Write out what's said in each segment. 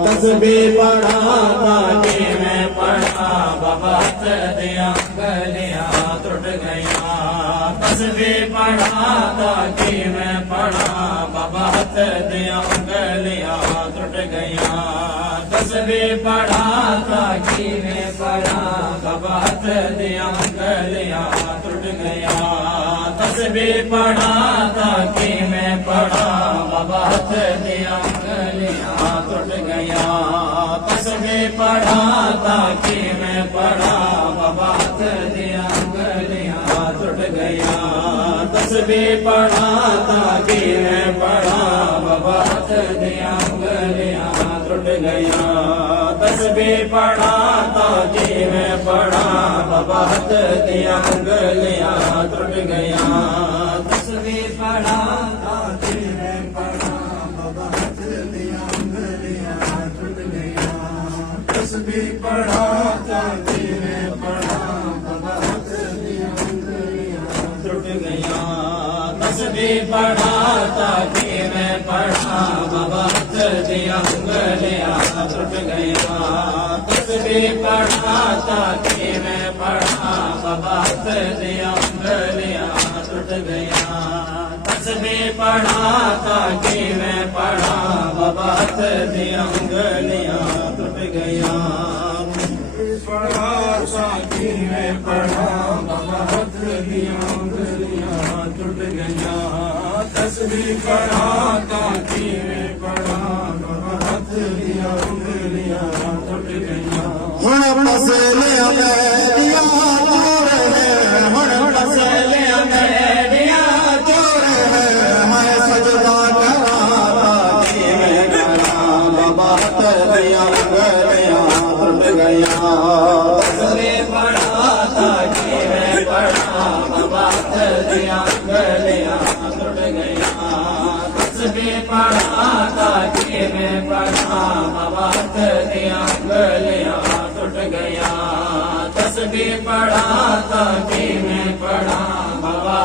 तस्बीह पढ़ा ताकि मैं पढ़ा बाबा दिया गलियां टूट गया। तस्बीह पढ़ा ताकि मैं पढ़ा बाबा दिया गलियां टूट गया। तस्बीह पढ़ा ताकि मैं पढ़ा बाबा दिया गलियां टूट गया। तस्बीह पढ़ा ताकि मैं पढ़ा बाबा दिया गलियां टूट गया। तस्बीह पढ़ा ताकि मैं पढ़ा बाबा दिया गलियां टूट गया। तस्बीह पढ़ा ताकि मैं पढ़ा बाबा दिया गलियां टूट गया। तस्बीह पढ़ा ताकि मैं पढ़ा बाबा दिया गलियां टूट गया। तस्बीह पढ़ा ताकि मैं पढ़ा बाबा दिया गलियां टूट गया। तस्बीह पढ़ा ताकि मैं पढ़ा बाबा दिया गलियां टूट गया। तस्बीह पढ़ा ताकि मैं पढ़ा बाबा दिया गलियां टूट गया। तस्बीह पढ़ा ताकि मैं पढ़ा बाबा दिया गलियां टूट गया। तस्बीह पढ़ा ताकि मैं पढ़ा बाबा दिया गलियां टूट गया। पढ़ा ताकि मैं पढ़ा बाबा दिया गलियां टूट गया। तस्बीह पढ़ा ताकि मैं पढ़ा बाबा दिया गलियां टूट गया। हुण मसले मेरिया चोर है, हुण मसले मेरिया चोर है। मैं सजदा करा ताकि मैं करा बाबा दिया गलियां टूट गया। तस्बीह पढ़ा ताकि मैं पढ़ा बाबा दिया गलियां टूट गया। तस्बीह पढ़ा ताकि मैं पढ़ा बाबा दिया गलियां टूट गया। तस्बीह पढ़ा ताकि मैं पढ़ा बाबा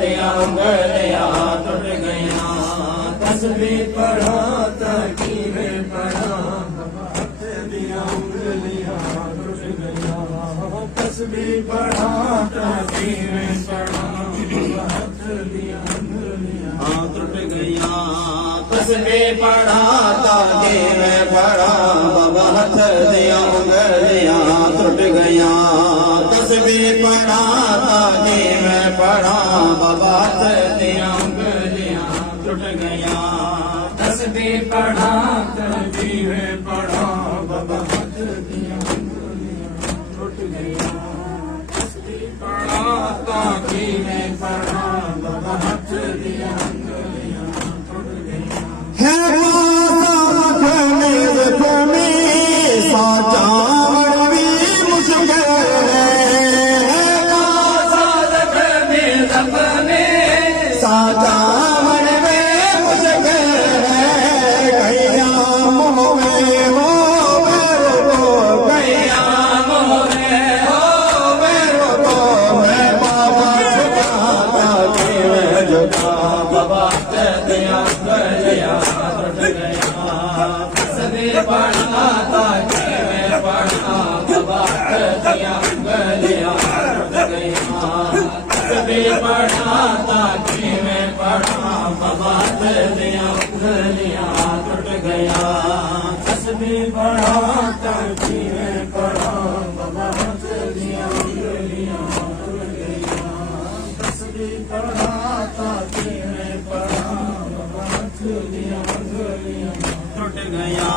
दिया गलियां टूट गया। तस्बीह पढ़ा ताकि मैं पढ़ा बाबा दिया गलियां टूट गया। तस्बीह पढ़ा ताकि मैं पढ़ा बाबा दिया गलियां टूट गया। तस्बीह पढ़ा ताकि मैं पढ़ा बाबा दिया गलियां टूट गया। तस्बीह पढ़ा ताकि मैं पढ़ा बाबा दिया गलियां टूट गया। तस्बीह पढ़ा ताकि मैं पढ़ा बाबा दिया गलियां टूट गया। तस्बीह पढ़ा ताकि मैं पढ़ा बाबा दिया गलियां टूट गया। है खमीज खमी साचा भी मुश्किल है। साचा भी मुश्किल है। गैया मुँह में हो मेरो को, गैया मुँह में हो मेरो को। मैं बाबा झुका ताकि मैं झुका बाबा दिया गलियां टूट गया। तस्बीह पढ़ा ताकि मैं पढ़ा बाबा दिया गलियां टूट गया। तस्बीह पढ़ा ताकि मैं पढ़ा बाबा दिया गलियां टूट गया। तस्बीह पढ़ा ताकि मैं पढ़ा बाबा दिया गलियां टूट गया। तस्बीह पढ़ा ताकि मैं पढ़ा बाबा दिया गलियां टूट गया।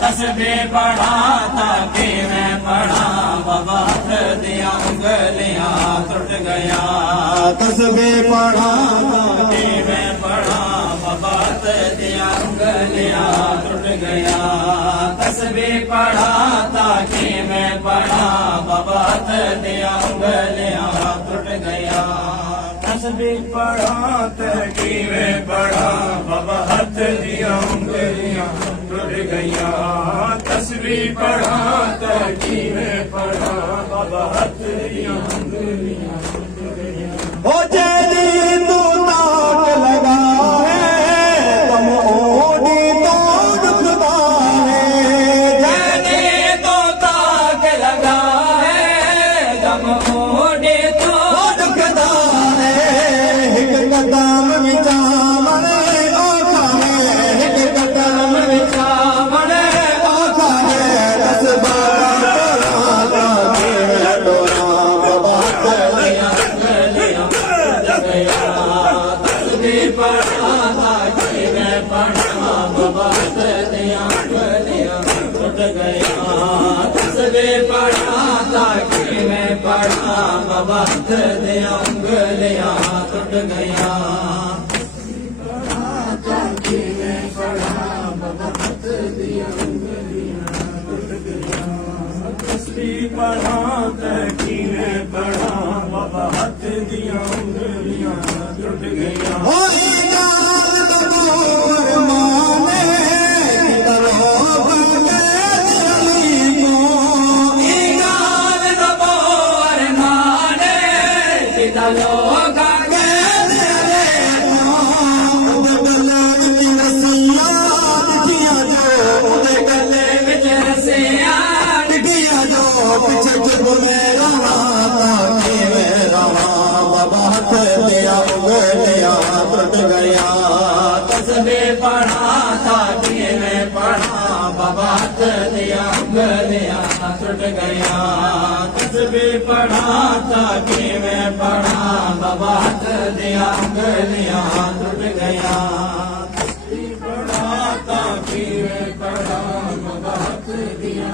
तस्बीह पढ़ा ताकि मैं पढ़ा बाबा दिया गलियां टूट गया। तस्बीह पढ़ा ताकि मैं पढ़ा बाबा दिया गलियां टूट गया। तस्बीह पढ़ा ताकि मैं पढ़ा बाबा दिया गलियां टूट गया। तस्बीह पढ़ा ताकि मैं पढ़ा बाबा दिया गलियां टूट गया। तस्बीह पढ़ा ताकि मैं पढ़ा बाबा दिया गलियां टूट गया। ओ जेदी तू ताक लगा है, तुम ओडी तो दुखदा है। गया तस्बी पढ़ा ताकि मैं पढ़ा बाबा हथ दिया उंगलियां टूट गया पढ़ा तकी मैं पढ़ा बाबा हाथ दिया उंगलियां टूट गया हो इनाम तोर माने कितरो बगे दिली को ईगान दबोर माने पिता लोग आगे गले विच रसिया तस्बी पढ़ा ताकि मैं पढ़ा बाबा हथ दिया उंगलियां टूट गया तस्बी पढ़ा ताकि मैं पढ़ा बाबा हथ दिया उंगलियां टूट गया पढ़ा ताकि मैं पढ़ा बाबा हाथ दिया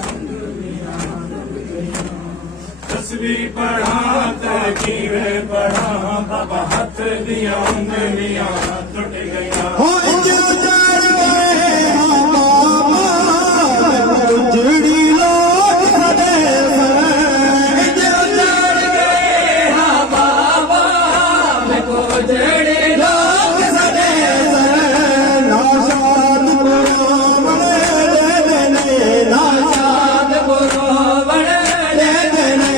तस्बीह पढ़ा ताकि मैं पढ़ा बाबा हाथ दिया उंगलियां टूट गया हो इंजर गए बाबा जुड़ी लोग सदे चढ़ गए हाँ बाबा मैं को जड़े लोग सदे नाशाद गुलाम दे देने नाशाद बुरोवण दे देने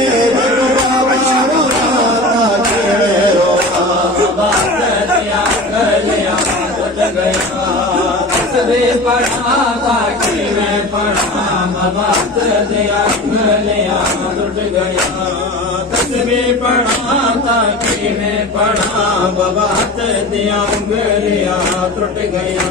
तस्बी पढ़ा ताकि मैं पढ़ा बाबा हथ दिया उंगलियां टूट गया तस्बी पढ़ा ताकि मैं पढ़ा बाबा हथ दिया उंगलियां टूट गया